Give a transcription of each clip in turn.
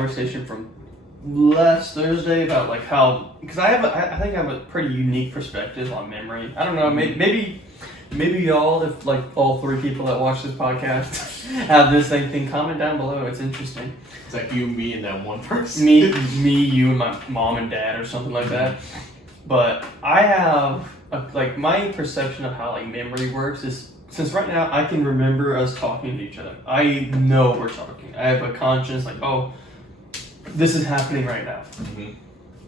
conversation from last Thursday about like how, because I think I have a pretty unique perspective on memory. I don't know, maybe y'all, if like all three people that watch this podcast have this same thing, comment down below. It's interesting. It's like you, me, and that one person. Me, you, and my mom and dad, or something like that. But I have like my perception of how like memory works is, since right now I can remember us talking to each other. I know we're talking. I have a conscience like, oh, this is happening right now. Mm-hmm.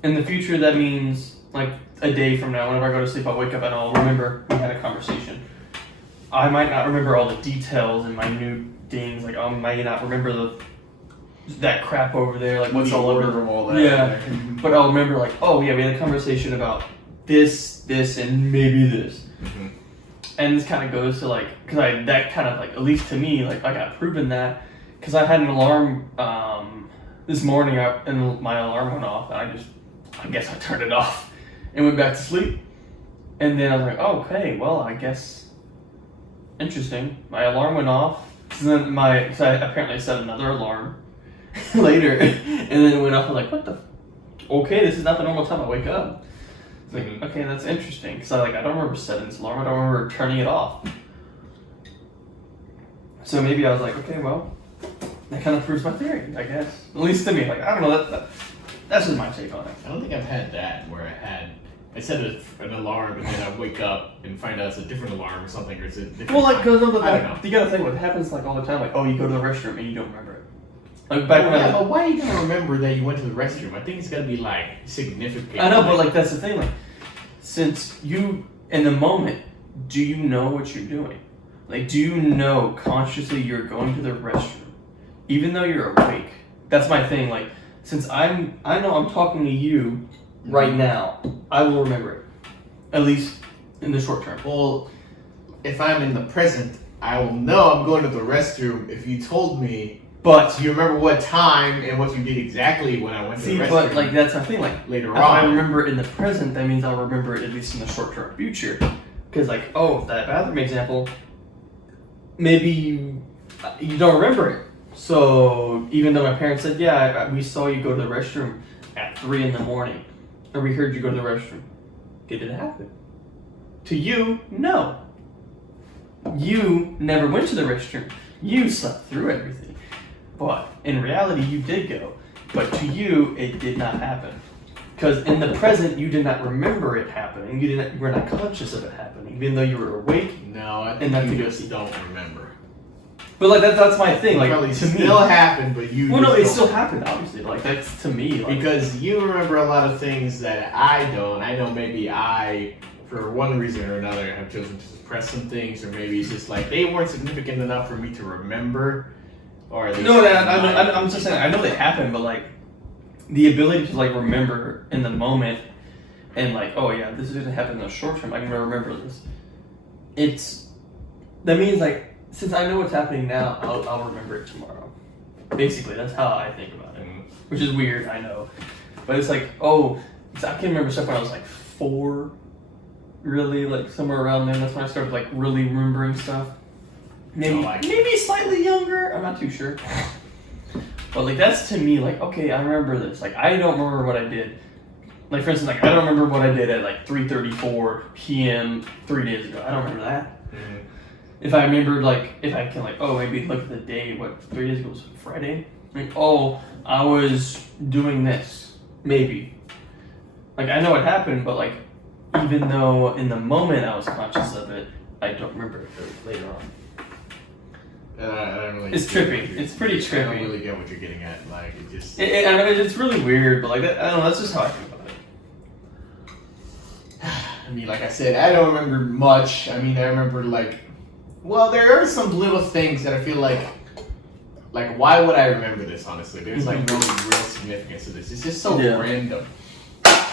In the future, that means like a day from now, whenever I go to sleep, I'll wake up and I'll remember we had a conversation. I might not remember all the details and minute things. Like I might not remember that crap over there, like what's all over from all that. Yeah, but I'll remember like, oh yeah, we had a conversation about this, and maybe this. Mm-hmm. And this kind of goes to like, because that kind of like, at least to me, like I got proven that, because I had an alarm this morning, and my alarm went off, and I guess I turned it off and went back to sleep. And then I was like, oh, okay, well, I guess, interesting. My alarm went off, so then so I apparently set another alarm later, and then it went off. I'm like, what the? Okay, this is not the normal time I wake up. It's like, okay, that's interesting, because I don't remember setting this alarm. I don't remember turning it off. So maybe I was like, okay, well, that kind of proves my theory, I guess. At least to me, like I don't know. That's just my take on it. I don't think I've had that where I set an alarm and then I wake up and find out it's a different alarm or something, or it's a different. Well, like, because I don't know. You gotta think what happens like all the time. Like, oh, you go to the restroom and you don't remember it. Like but why are you gonna remember that you went to the restroom? I think it's gotta be like significant. I know, but like that's the thing. Like, since you in the moment, do you know what you're doing? Like, do you know consciously you're going to the restroom, even though you're awake? That's my thing. Like, since I know I'm talking to you right now, I will remember it, at least in the short term. Well, if I'm in the present, I will know I'm going to the restroom if you told me. But you remember what time and what you did exactly when I went to the restroom. But like that's my thing. Like later if on, I remember it in the present, that means I'll remember it at least in the short term future. Because like, oh, that bathroom example, maybe you don't remember it. So even though my parents said, yeah, we saw you go to the restroom at 3 a.m, or we heard you go to the restroom, did it happen? To you, no. You never went to the restroom. You slept through everything. But in reality, you did go. But to you, it did not happen. Because in the present, you did not remember it happening. You were not conscious of it happening, even though you were awake. No, I think you just don't remember. But like that's my thing. Like probably to still me, happened, but you. Well, no, it still happened. Obviously, like that's to me. Like, because you remember a lot of things that I don't. I know maybe I, for one reason or another, have chosen to suppress some things, or maybe it's just like they weren't significant enough for me to remember. Or at least no, I'm just saying. I know they happened, but like the ability to like remember in the moment, and like, oh yeah, this is going to happen in the short term. I can remember this. That means like. Since I know what's happening now, I'll remember it tomorrow. Basically, that's how I think about it. Which is weird, I know. But it's like, oh, I can remember stuff when I was like 4, really, like somewhere around then. That's when I started like really remembering stuff. Maybe slightly younger, I'm not too sure. But like that's to me like, okay, I remember this. Like I don't remember what I did. Like for instance, like I don't remember what I did at like 3:34 p.m. 3 days ago. I don't remember that. Mm-hmm. If I remembered, like, if I can, like, oh, maybe look at the day, 3 days ago was Friday? Like, oh, I was doing this, maybe. Like, I know it happened, but, like, even though in the moment I was conscious of it, I don't remember it later on. I don't really. It's trippy. It's pretty trippy. I don't really get what you're getting at. Like, it just. I mean, it's really weird, but, like, I don't know, that's just how I think about it. I mean, like I said, I don't remember much. I mean, I remember, like. Well, there are some little things that I feel like why would I remember this, honestly? There's like no real significance to this. It's just so random.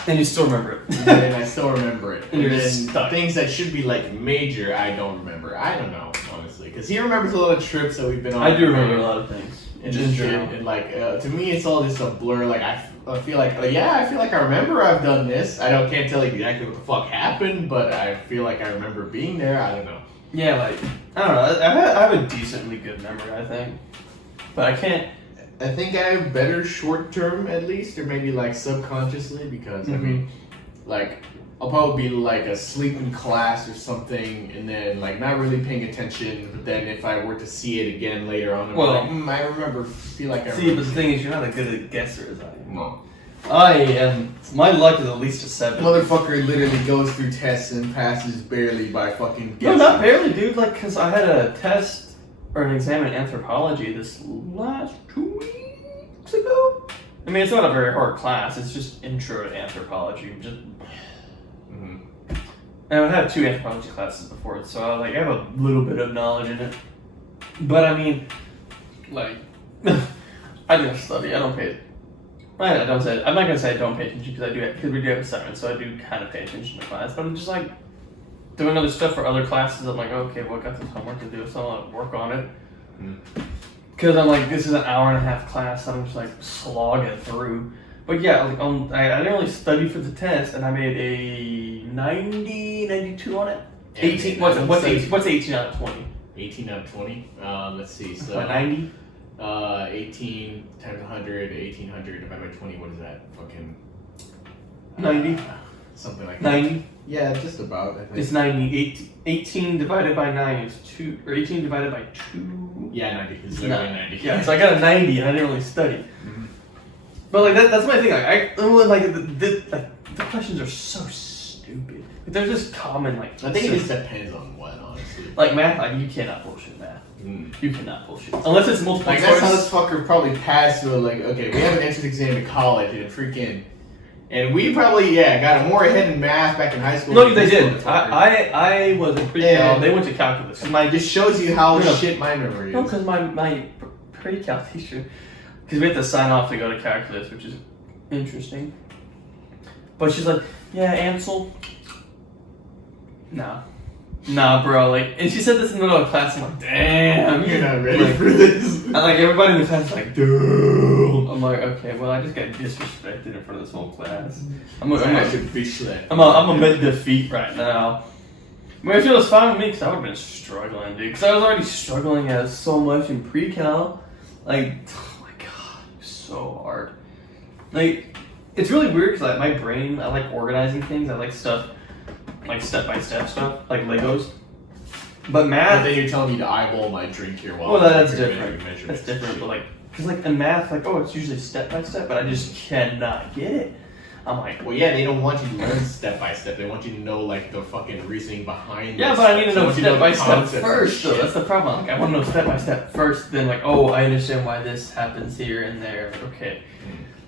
And you still remember it. And I still remember it. And then just stuck. Things that should be like major, I don't remember. I don't know, honestly. Because he remembers a lot of trips that we've been on. I do remember a lot of things. And just shit. And like, to me, it's all just a blur. Like, I feel like, I feel like I remember I've done this. Can't tell you exactly what the fuck happened, but I feel like I remember being there. I don't know. Yeah, like, I don't know. I have a decently good memory, I think. But I can't, I think I have better short term at least, or maybe like subconsciously, because I mean, like I'll probably be like asleep in class or something, and then like not really paying attention. But then if I were to see it again later on, I'm like, I remember. Feel like I see, remember. but the thing is, you're not as good a guesser as I am. No. I am. My luck is at least a 7. Motherfucker literally goes through tests and passes barely by fucking No, guessing. not barely, dude. Like, cause I had a test or an exam in anthropology this last 2 weeks ago. I mean, it's not a very hard class. It's just intro to anthropology. Just. And I've had 2 anthropology classes before, so I have a little bit of knowledge in it. But I mean, like, I don't study. I don't pay. I don't say. I'm not gonna say I don't pay attention because we do have assignments, so I do kind of pay attention to class. But I'm just like doing other stuff for other classes. I'm like, okay, well, I got this homework to do, so I'll work on it. Because I'm like, this is an hour-and-a-half class, so I'm just like slogging through. But yeah, like, I didn't really study for the test, and I made a 92 on it. 18. What's 18 out of 20? 18 out of 20. Let's see. So 90. 18 times 100, 1800 divided by 20. What is that? Fucking 90. Something like 90. that. Yeah, just about. I think. It's 90. 18 divided by 9 is 2, or 18 divided by 2. Yeah, 90. It's literally 90. Yeah, so I got a 90, and I didn't really study. But like that's my thing. Like the questions are so stupid. Like, they're just common. Like I think it just depends on what, honestly. Like math, like you cannot bullshit math. You cannot bullshit unless it's multiple choice. That's how this fucker probably passed to like, okay, we have an entrance exam in college and freaking, and we probably got more ahead in math back in high school. No, they did. I was in pre-cal. They went to calculus. Just shows you how shit my memory is. No, because my pre-cal teacher. Because we have to sign off to go to calculus, which is interesting. But she's like, yeah, Ansel. Nah, bro. Like, and she said this in the middle of class. I'm like, damn, you're not ready for this. And like everybody in the class is like, dude. I'm like, okay, well, I just got disrespected in front of this whole class. I'm a mid defeat right now. I mean, I feel it's fine with me because I would have been struggling, dude. Because I was already struggling as so much in pre-cal. Like, so hard. Like, it's really weird because like my brain, I like organizing things. I like stuff, like step-by-step stuff, like Legos. But math. But then you're telling me to eyeball my drink here while. Well, that's different. That's different. But like, because like in math, like it's usually step-by-step, but I just cannot get it. I'm like, well, yeah, they don't want you to learn step-by-step. They want you to know like the fucking reasoning behind. Yeah, but I need to know step-by-step first. So that's the problem. Like, I want to know step-by-step first. Then like, oh, I understand why this happens here and there. Like, okay,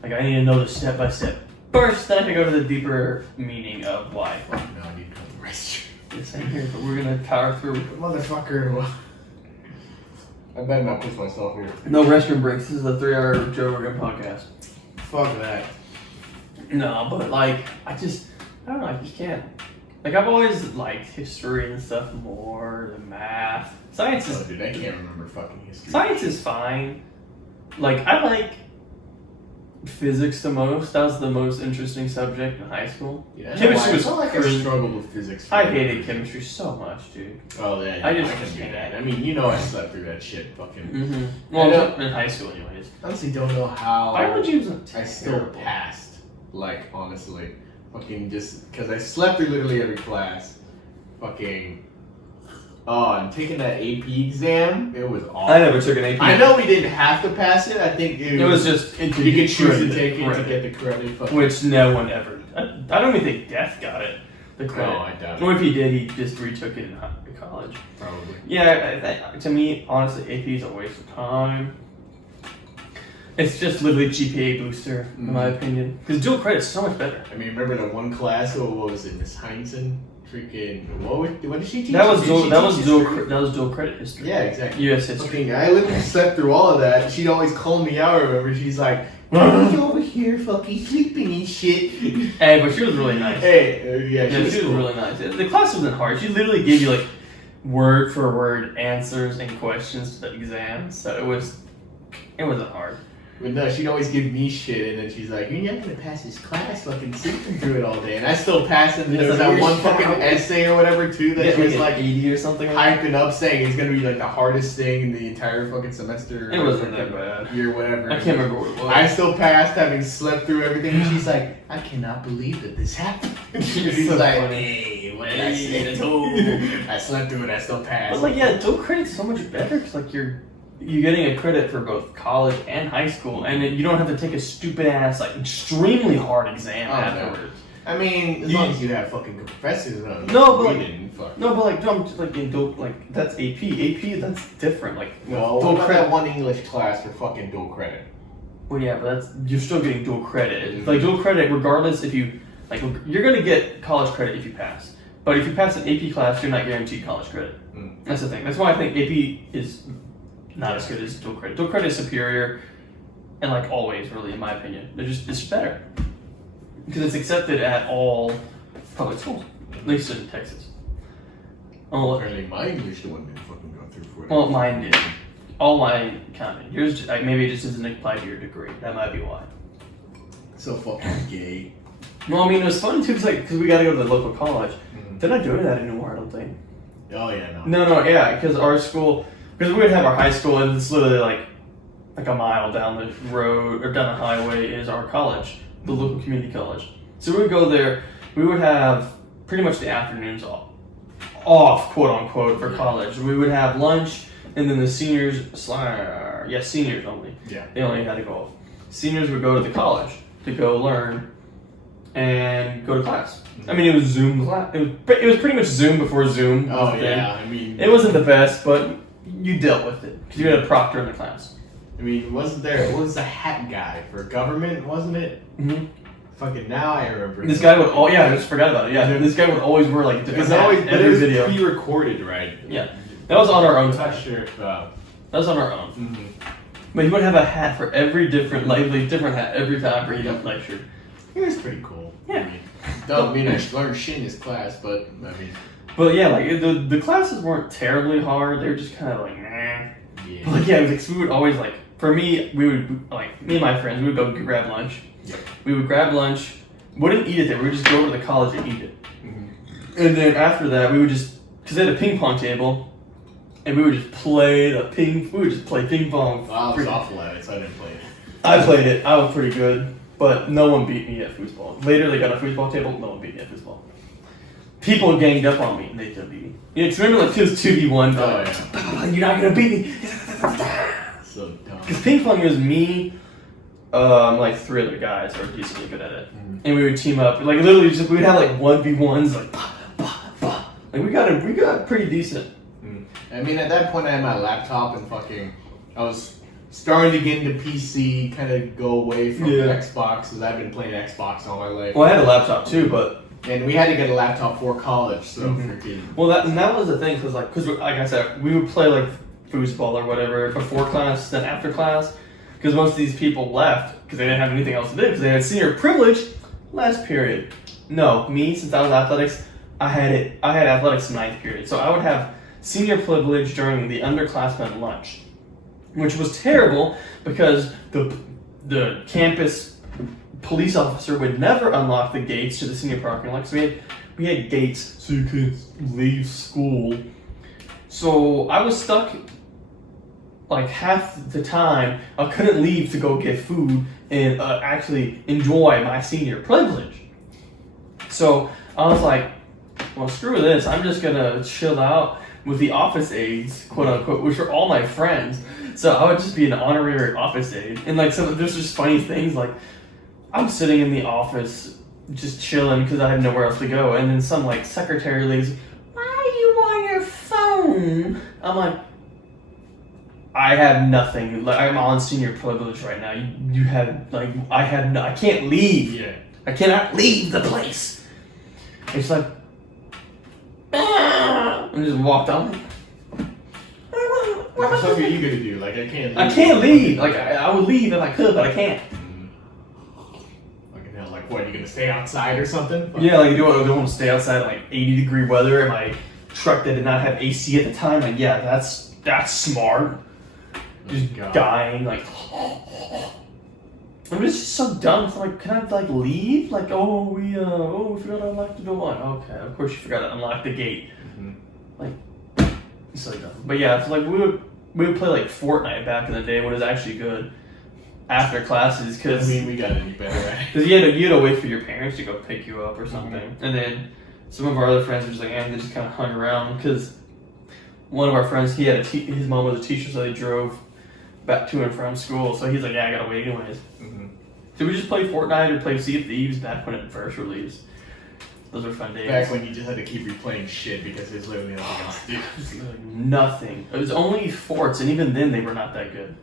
like I need to know the step-by-step first. Then I can go to the deeper meaning of why. Fuck no, I need to go to the restroom. The same here, but we're gonna power through. Motherfucker. I better not push myself here. No restroom breaks. This is a 3-hour Joe Rogan podcast. Fuck that. No, but like, I don't know, I just can't. Like, I've always liked history and stuff more than math. Science is... Oh, dude, I can't remember fucking history. Science is fine. Like, I like physics the most. That was the most interesting subject in high school. Yeah, chemistry was... I like I struggled with physics. I hated chemistry so much, dude. Oh, yeah, I can just do that. I mean, you know I slept through that shit, fucking... Well, in high school anyways. I honestly don't know how... Biology was I still passed. Like, honestly, fucking just because I slept through literally every class. Fucking, and taking that AP exam, it was awful. I never took an AP. I know we didn't have to pass it. I think it was just you could choose to take it to get the credit. Fucking. Which no one ever. I don't even think Death got it. The credit. No, I doubt it. Or if he did, he just retook it in college. Probably. Yeah, to me, honestly, AP is a waste of time. It's just literally GPA booster, in my opinion. Because dual credit is so much better. I mean, remember that one class? What was it, Miss Heinzen? Freaking, what did she teach? That was dual credit history. Yeah, exactly. U.S. history. Fucking, I literally slept through all of that. She'd always call me out. Remember, she's like, "Why are you over here, fucking sleeping and shit?" Hey, but she was really nice. Hey, she was really nice. The class wasn't hard. She literally gave you like word for word answers and questions to the exam, so it wasn't hard. But no, she'd always give me shit, and then she's like, "You're not gonna pass this class, fucking sleeping through it all day." And I still passed it. And there was that one fucking essay or whatever too that she was like 80 or something. Hyping up, saying it's gonna be like the hardest thing in the entire fucking semester. It wasn't that bad. Year, whatever. I can't remember what it was. I still passed, having slept through everything. And she's like, "I cannot believe that this happened." She's so like, funny. "Hey, what did I say?" I slept through it. I still passed. But like, yeah, dual credit's so much better because like you're getting a credit for both college and high school, and you don't have to take a stupid ass, like extremely hard exam afterwards. I mean, as long as you have fucking professors on. No, but like, fuck. I'm just like in dual, like that's AP. AP, that's different. Like, Well, what about that one English class for fucking dual credit? Well, yeah, but you're still getting dual credit. Mm-hmm. Like dual credit, regardless if you like, you're gonna get college credit if you pass. But if you pass an AP class, you're not guaranteed college credit. Mm. That's the thing. That's why I think AP is not as good as dual credit. Dual credit is superior, and like always, really, in my opinion, it's better because it's accepted at all public schools, at least in Texas. Oh, apparently my English one didn't fucking go through for it. Well, mine did. All mine counted. Yours, like, maybe it just doesn't apply to your degree. That might be why. So fucking gay. Well, I mean, it was fun too, because we got to go to the local college. Mm-hmm. They're not doing that anymore, I don't think. Oh yeah, no, yeah, because our school, because we would have our high school, and it's literally like a mile down the road or down the highway is our college, the local community college. So we would go there. We would have pretty much the afternoons off, quote unquote, for college. We would have lunch, and then the seniors only. Yeah, they only had to go off. Seniors would go to the college to go learn and go to class. I mean, it was Zoom class. It was pretty much Zoom before Zoom. Oh yeah, I mean, it wasn't the best, but you dealt with it because you had a proctor in the class. I mean, what was the hat guy for government, wasn't it? Mm-hmm. Fucking now I remember. This guy would I just forgot about it. Yeah, this guy would always wear like a different hat every video. Pre-recorded, right? Yeah, that was on our own time. I'm not sure if that was on our own. Mm-hmm. But he would have a hat for every different hat every time for each lecture. It was pretty cool. Yeah. I mean, I learned shit in this class, but I mean. But yeah, like the classes weren't terribly hard. They were just kind of like, nah. Yeah. But like, yeah, it was like, we would always like, for me, we would like, me and my friends, we would go grab lunch. Yeah. We would grab lunch. We wouldn't eat it there. We would just go over to the college and eat it. Mm-hmm. And then after that, we would just, because they had a ping pong table, and we would just play ping pong. Well, I was awful at it, so I didn't play it. I played it. I was pretty good. But no one beat me at foosball. Later, they got a foosball table. No one beat me at foosball. People ganged up on me, and they couldn't beat me. You know, remember like it was 2v1? Oh, yeah. You're not going to beat me. So dumb. Because ping pong was me, like 3 other guys that were decently good at it. Mm-hmm. And we would team up. Like, literally, we would have like 1v1s. Like, we got pretty decent. Mm. I mean, at that point, I had my laptop and I was starting to get into PC, kind of go away from Xbox, because I've been playing Xbox all my life. Well, I had a laptop too, but... And we had to get a laptop for college, so freaking... Well, that was the thing, because like I said, we would play like foosball or whatever before class, then after class, because most of these people left because they didn't have anything else to do, because they had senior privilege last period. No, me, since I was athletics, I had athletics 9th period, so I would have senior privilege during the underclassmen lunch, which was terrible because the campus police officer would never unlock the gates to the senior parking lot. So we had gates so you could leave school. So I was stuck like half the time. I couldn't leave to go get food and actually enjoy my senior privilege. So I was like, well, screw this. I'm just gonna chill out with the office aides, quote unquote, which are all my friends. So I would just be an honorary office aide. And like, so there's just funny things like, I'm sitting in the office just chilling because I have nowhere else to go. And then some like secretary lady's, why are you on your phone? I'm like, I have nothing. Like, I'm on senior privilege right now. You have like, I can't leave. Yeah. I cannot leave the place. It's like, and just walked on. What the fuck are you gonna do? Like, I can't leave. I can't leave. Like, I would leave if I could, but I can't. Fucking hell, like, what, are you gonna stay outside or something? Yeah, like, do I want to stay outside in, like, 80-degree weather in my truck that did not have AC at the time? Like, yeah, that's smart. Just dying, like, I mean, it's just so dumb. It's like, can I like leave? Like, we forgot to unlock the door. Okay, of course you forgot to unlock the gate. Mm-hmm. Like, it's so dumb. But yeah, it's like we would play like Fortnite back in the day when it was actually good after classes because we got to be better at it. Because you had to wait for your parents to go pick you up or something, and then some of our other friends were just like, they just kind of hung around because one of our friends he had his mom was a teacher, so they drove back to and from school. So he's like, I gotta wait anyways. Mm-hmm. So we just play Fortnite or play Sea of Thieves back when it first released. Those were fun days. Back when you just had to keep replaying shit because there's literally nothing else to do. Just literally nothing. It was only forts, and even then they were not that good.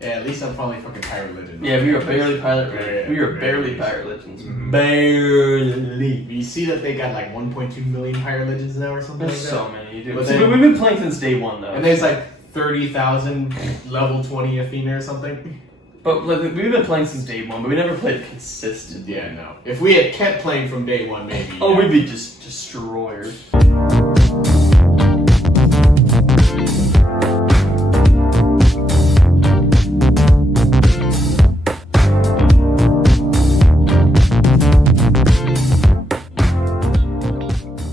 Yeah, at least I'm finally fucking Pirate Legend. Yeah, we were barely Pirate Legends. We were barely Pirate Legends. Barely. You see that they got like 1.2 million Pirate Legends now or something There's like that? so many, dude. But See, then- we've been playing since day one, though. And there's like 30,000 level 20 Athena or something. But like, we've been playing since day one, but we never played consistently. Yeah, no. If we had kept playing from day one, maybe. Oh, we'd be just destroyers.